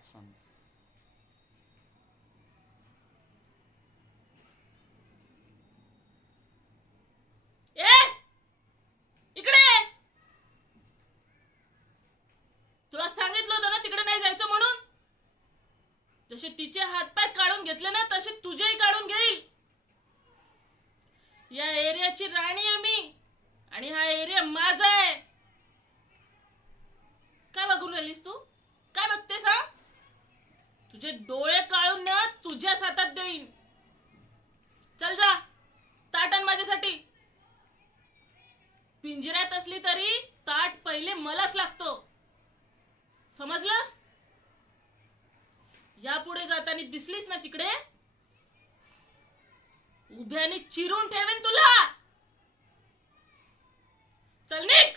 Action. ए इकडे, तुला सांगितलं होतं ना तिकडे नाही जायचं म्हणून. जसे तिचे हातपाय काढून घेतले ना तसे तुझेही काढून घेईल. या एरियाची राणी आहे मी आणि हा एरिया माझा आहे. काय बघून राहिलीस तू? काय बघतेस? हा, तुझे डोळे काढून ना तुझ्याच हातात देईन. चल जा, ताट आण माझ्यासाठी. पिंजऱ्यात असली तरी ताट पहिले मलाच लागतो, समजलंस? यापुढे जाताना दिसलीस ना तिकडे, उभ्याने चिरून ठेवेन तुला. चल निघ.